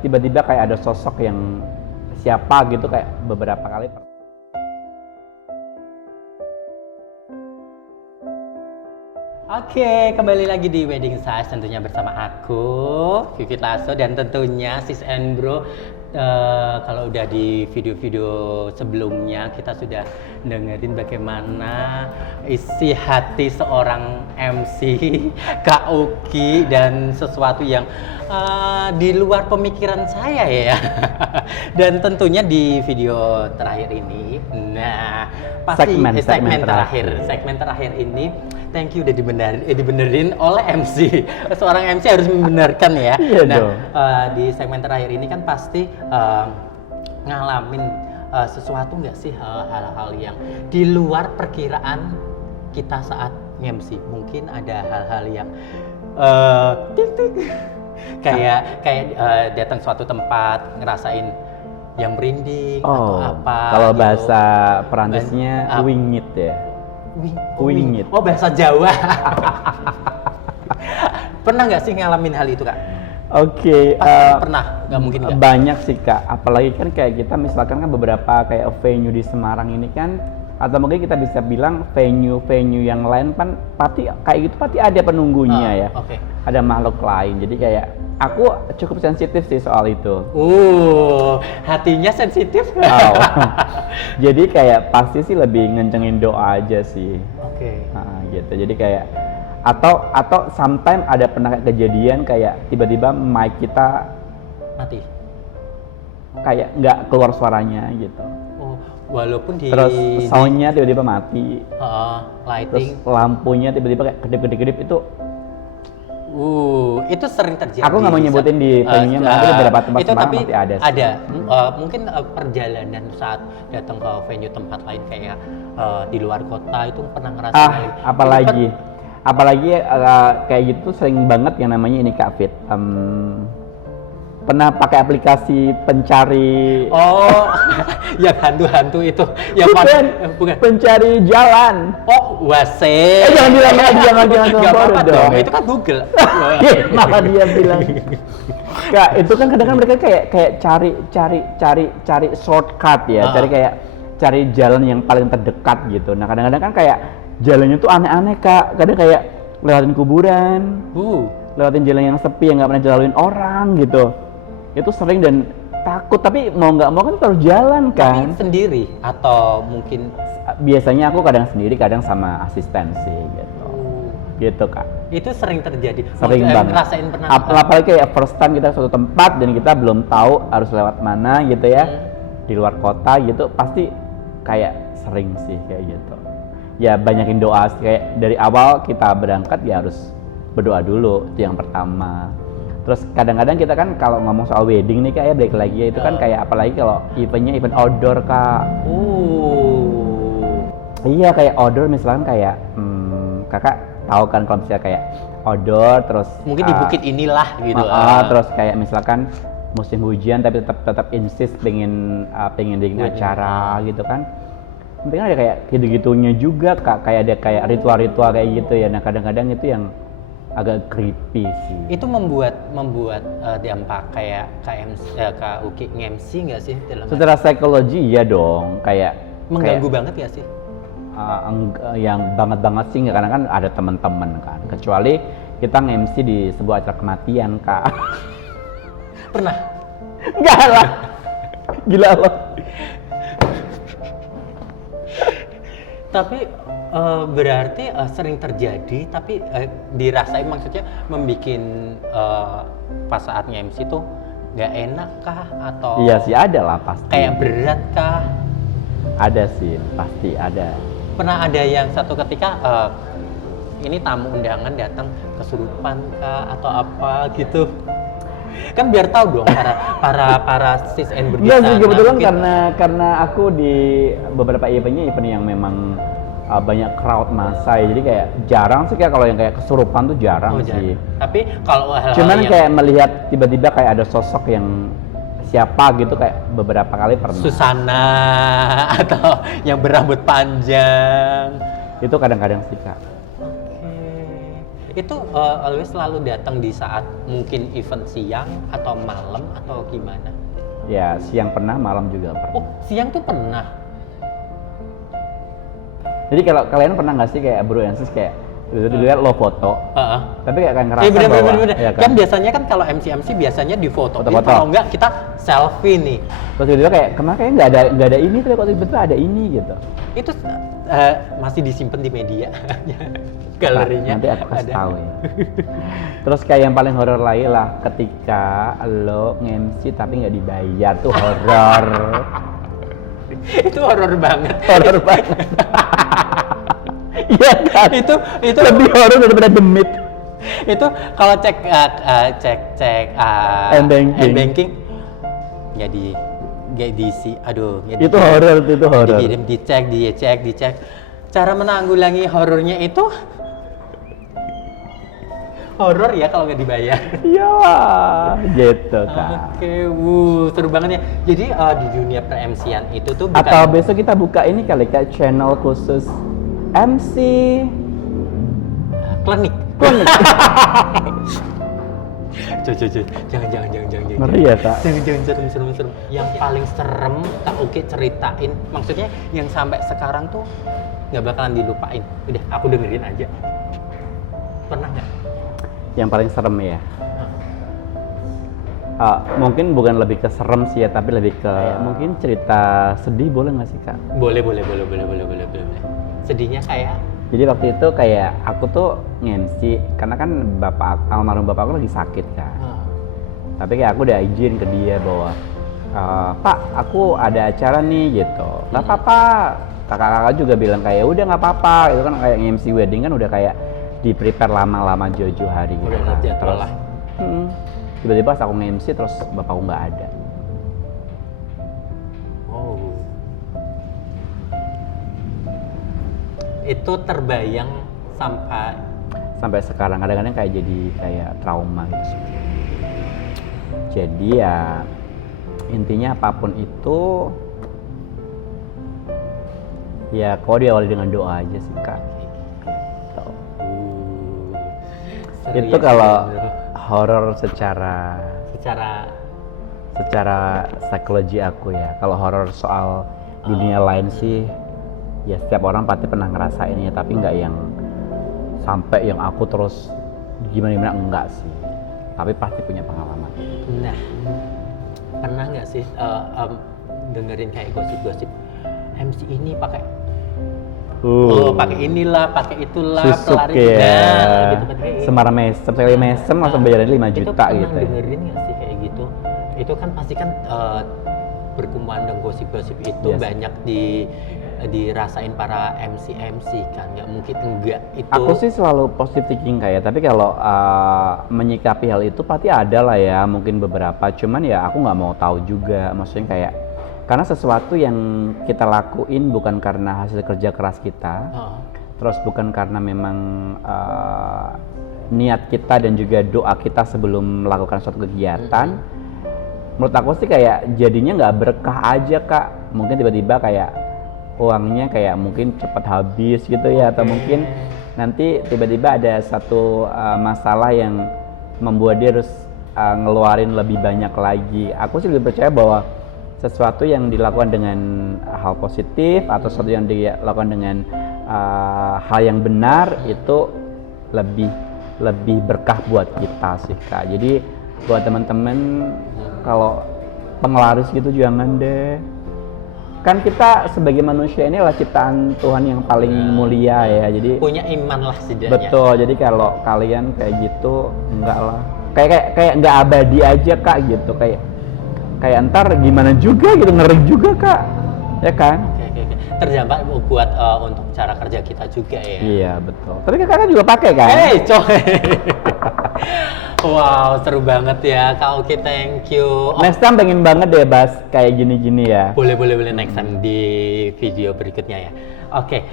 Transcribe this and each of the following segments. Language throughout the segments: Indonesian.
tiba-tiba kayak ada sosok yang siapa gitu kayak beberapa kali. Oke, kembali lagi di Wedding Size tentunya bersama aku, Vivit Lasso, dan tentunya Sis and Bro. Kalau udah di video-video sebelumnya kita sudah dengerin bagaimana isi hati seorang MC Kak Uki dan sesuatu yang di luar pemikiran saya ya. Dan tentunya di video terakhir ini, nah pasti segmen terakhir ini. Thank you udah dibenerin oleh MC. Seorang MC harus membenarkan ya. Iya nah, dong. Di segmen terakhir ini kan pasti ngalamin sesuatu nggak sih hal-hal yang di luar perkiraan kita saat MC. Mungkin ada hal-hal yang kayak datang suatu tempat ngerasain yang merinding atau apa. Kalau gitu. bahasa Perancisnya wingit ya. Wingit. Oh, bahasa Jawa. Pernah nggak sih ngalamin hal itu, Kak? Oke, pernah, nggak mungkin nggak? Banyak sih Kak, apalagi kan kayak kita misalkan kan beberapa kayak venue di Semarang ini kan, atau mungkin kita bisa bilang venue-venue yang lain kan pasti kayak gitu pasti ada penunggunya ya. Okay. Ada makhluk lain, jadi kayak aku cukup sensitif sih soal itu. Hatinya sensitif. Oh. Jadi kayak pasti sih lebih ngencengin doa aja sih. Oke. Nah, gitu. Jadi kayak atau sometimes ada pernah kayak kejadian kayak tiba-tiba mic kita mati. Kayak nggak keluar suaranya gitu. Oh, walaupun terus soundnya tiba-tiba mati. Lighting. Terus lampunya tiba-tiba kayak kedip-kedip itu. Itu sering terjadi. Aku nggak mau nyebutin di venue-nya, tapi beberapa tempat Semarang pasti ada sih. Ada. Mungkin perjalanan saat datang ke venue tempat lain kayak di luar kota itu pernah ngerasain. Apalagi kayak gitu sering banget yang namanya ini Kak Fit. Pernah pakai aplikasi pencari yang hantu-hantu itu yang bukan pencari jalan. Wase. Jangan bilang jangan nggak apa-apa dong. Itu kan Google. Malah dia bilang. Kak, itu kan kadang-kadang mereka kayak cari shortcut ya, cari jalan yang paling terdekat gitu. Nah, kadang-kadang kan kayak jalannya tuh aneh-aneh Kak. Kadang kayak lewatin kuburan. Lewatin jalan yang sepi yang nggak pernah dilaluin orang gitu. Itu sering dan takut, tapi mau nggak mau kan harus jalan kan. Tapi sendiri atau mungkin biasanya aku kadang sendiri, kadang sama asisten sih gitu. Gitu Kak. Itu sering terjadi. Sering banget. Ngerasain pernah. Apalagi kayak first time kita suatu tempat dan kita belum tahu harus lewat mana gitu ya. Di luar kota gitu pasti kayak sering sih kayak gitu. Ya banyakin doa sih, kayak dari awal kita berangkat ya harus berdoa dulu, itu yang pertama. Terus kadang-kadang kita kan kalau ngomong soal wedding nih kayak balik lagi ya, itu kan kayak apalagi kalau eventnya event outdoor Kak. Iya kayak outdoor misalkan kayak Kakak tahu kan kalau misalnya kayak outdoor terus mungkin di bukit inilah gitu. Terus kayak misalkan musim hujan tapi tetap insist pengen bikin acara gitu kan. Mungkin ada kayak gitu-gitunya juga Kak, kayak ada kayak ritual-ritual kayak gitu ya. Nah kadang-kadang itu yang agak creepy sih. Itu membuat dampak kayak Kak Uki nge-MC nggak sih? Secara psikologi iya dong, kayak mengganggu banget nggak sih? Yang banget sih nggak, karena kan ada teman-teman kan. Kecuali kita nge-MC di sebuah acara kematian Kak. Pernah? Enggak lah, gila loh. Tapi berarti sering terjadi, tapi dirasain maksudnya membuat pas saat nge-MC tuh nggak enak kah atau? Iya sih ada lah pasti. Kayak berat kah? Ada sih, pasti ada. Pernah ada yang satu ketika ini tamu undangan datang kesurupan kah atau apa gitu? Kan biar tahu dong para sis and bro. Iya sih kebetulan karena aku di beberapa event yang memang banyak crowd massa ya, jadi kayak jarang sih kayak kalau yang kayak kesurupan tuh jarang sih. Tapi kalau hal-hal cuman yang kayak melihat tiba-tiba kayak ada sosok yang siapa gitu kayak beberapa kali pernah. Susana atau yang berambut panjang. Itu kadang-kadang sih Kak. Itu always selalu datang di saat mungkin event siang atau malam atau gimana? Ya, siang pernah, malam juga pernah. Oh, siang tuh pernah. Jadi kalau kalian pernah nggak sih kayak Bro Ensis kayak lihat lo foto, Heeh. tapi kayak kan ngerasa Bener, bahwa bener. ya Kan biasanya kan kalau MC biasanya di foto. Foto-foto. Kalau enggak kita selfie nih. Terus tiba-tiba kayak kemana kayak nggak ada ini, tapi kok tiba-tiba ada ini gitu. Itu masih disimpan di media galerinya. Nanti aku kasih tahu ya. Terus kayak yang paling horor lagi lah ketika lo nge-MC tapi nggak dibayar, tuh horor. Itu horor banget. Horor banget. Iya kan? Itu lebih horor daripada demit. Itu kalau cek banking nggak diisi, aduh Itu horor, itu horor. dikirim, dicek. Cara menanggulangi horornya itu horor ya kalau nggak dibayar. Iya, gitu kan. Oke, seru banget ya. Jadi di dunia per-MC-an itu tuh bukan Atau besok kita buka ini kali kayak channel khusus MC klinik. klinik. Jangan. Ngeri ya, Kak? Jangan serem. Yang paling serem Kak Oke ceritain. Maksudnya yang sampai sekarang tuh nggak bakalan dilupain. Udah, aku dengerin aja. Pernah nggak? Yang paling serem ya. Mungkin bukan lebih ke serem sih ya, tapi lebih ke mungkin cerita sedih boleh nggak sih, Kak? Boleh. Sedihnya kayak Jadi waktu itu kayak aku tuh nge-MC karena kan almarhum bapak aku lagi sakit kan. Tapi kayak aku udah izin ke dia bahwa Pak, aku ada acara nih gitu. Nggak apa-apa. Kakak-kakak juga bilang kayak udah nggak apa-apa. Itu kan kayak MC wedding kan udah kayak di prepare lama-lama jauh-jauh hari gitu. udah Kan. jadwal lah. Tiba-tiba pas aku nge-MC terus bapakku nggak ada. Oh. Itu terbayang sampai Sekarang kadang-kadang kayak jadi kayak trauma gitu. Jadi ya intinya apapun itu ya kok diawali dengan doa aja sih, Kak. Tuh. seru Itu ya, kalau seru. horor secara psikologi aku ya. Kalau horor soal dunia lain sih ya setiap orang pasti pernah ngerasainnya, tapi nggak yang sampai yang aku terus gimana enggak sih. Tapi pasti punya pengalaman. Nah, pernah nggak sih dengerin kayak gosip-gosip MC ini pakai pakai inilah, pakai itulah, susuk pelari ya, gitu, pakai ini. semar mesem, sekali mesem langsung bayarin 5 Itu juta pernah gitu ya. dengerin nggak sih kayak gitu? Itu kan pasti kan berkumandang gosip-gosip itu Yes. banyak dirasain para MC kan, nggak mungkin enggak itu. Aku sih selalu positive thinking kayak, tapi kalau menyikapi hal itu pasti ada lah ya, mungkin beberapa. Cuman ya aku nggak mau tahu juga, maksudnya kayak karena sesuatu yang kita lakuin bukan karena hasil kerja keras kita, terus bukan karena memang niat kita dan juga doa kita sebelum melakukan suatu kegiatan. Menurut aku sih kayak jadinya nggak berkah aja, Kak. Mungkin tiba-tiba kayak uangnya kayak mungkin cepat habis gitu ya, atau mungkin nanti tiba-tiba ada satu masalah yang membuat dia harus ngeluarin lebih banyak lagi. Aku sih lebih percaya bahwa sesuatu yang dilakukan dengan hal positif atau sesuatu yang dilakukan dengan hal yang benar itu lebih berkah buat kita sih, Kak. Jadi buat teman-teman kalau penglaris gitu jangan deh. Kan kita sebagai manusia ini adalah ciptaan Tuhan yang paling mulia ya. Jadi punya iman lah setidaknya. betul. Jadi kalau kalian kayak gitu enggak lah. Kayak nggak abadi aja, Kak, gitu. Kayak ntar gimana juga gitu, ngeri juga, Kak. Ya kan? Oke. Terdampak buat untuk cara kerja kita juga ya. Iya, betul. Tapi Kakak juga pakai kan? Coy. Wow, seru banget ya. Kak Oki, thank you. Next time pengen banget deh bahas kayak gini-gini ya. Boleh next time di video berikutnya ya. Oke,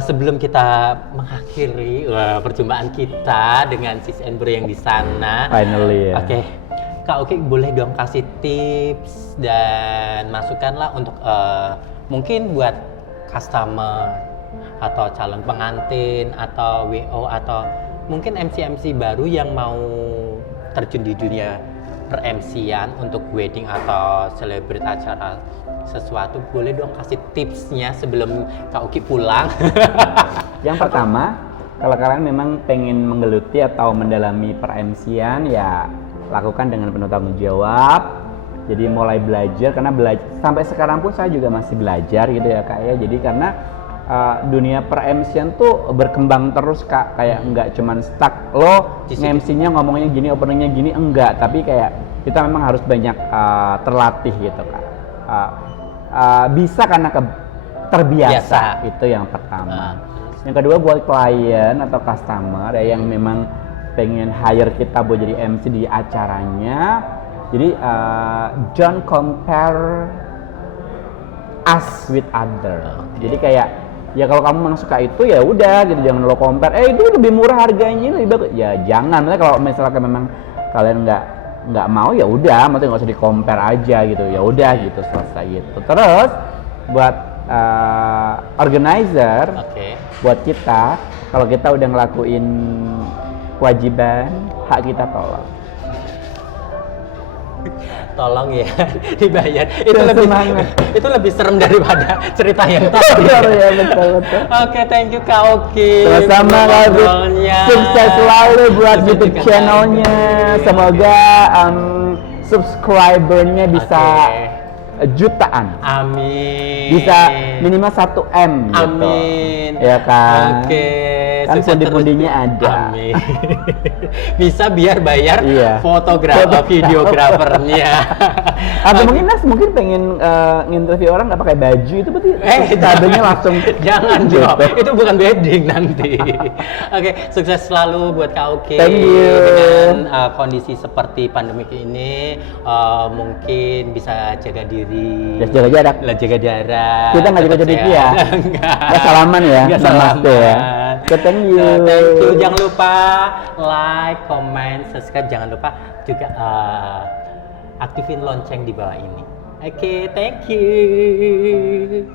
sebelum kita mengakhiri perjumpaan kita dengan Sis and Bro yang di sana. Finally ya. Oke, Kak Oki boleh dong kasih tips dan masukan lah untuk mungkin buat customer atau calon pengantin atau WO atau mungkin MC baru yang mau terjun di dunia per-MC-an untuk wedding atau celebrate acara sesuatu, boleh dong kasih tipsnya sebelum Kak Uki pulang. Yang pertama, kalau kalian memang pengen menggeluti atau mendalami per-MC-an, ya lakukan dengan penuh tanggung jawab. Jadi mulai belajar, karena sampai sekarang pun saya juga masih belajar gitu ya Kak ya. Jadi karena dunia per-MC-an tuh berkembang terus Kak, kayak nggak cuman stuck lo MC-nya ngomongnya gini, openingnya gini, enggak, tapi kayak kita memang harus banyak terlatih gitu Kak. Bisa karena terbiasa, itu yang pertama. Yang kedua, buat klien atau customer ya, yang memang pengen hire kita buat jadi MC di acaranya, jadi don't compare us with other. Jadi kayak ya kalau kamu memang suka itu ya udah gitu, jangan lo compare. Itu lebih murah harganya, lebih bagus. Ya jangan. Kalau misalkan memang kalian nggak mau ya udah, maksudnya nggak usah di compare aja gitu. Ya udah gitu, selesai gitu. Terus buat organizer, buat kita, kalau kita udah ngelakuin kewajiban, hak kita tolong ya dibayar. Itu lebih serem daripada cerita yang tadi. Ya, betul. Oke, thank you Kak Uki. Sama-sama Kak Uki. Sukses selalu buat YouTube channelnya. Semoga subscribernya bisa jutaan. Amin. Bisa minimal 1 M gitu. Amin. Ya kan? Kan pundi-pundinya ada. Amin. Bisa biar bayar iya. fotografer, videografernya. Atau mungkin pengen nginterview orang nggak pakai baju, itu berarti kadenya langsung. Jangan dong, itu bukan wedding nanti. Oke, sukses selalu buat Kak Uki. Thank you. Dengan kondisi seperti pandemik ini, mungkin bisa jaga diri. Jaga jarak. Jaga jarak. Kita nggak jaga jarak ya. Nggak salaman ya. Nggak salaman. Ya. Thank you. Thank you. Jangan lupa like, comment, subscribe. Jangan lupa juga aktifin lonceng di bawah ini. Oke, thank you.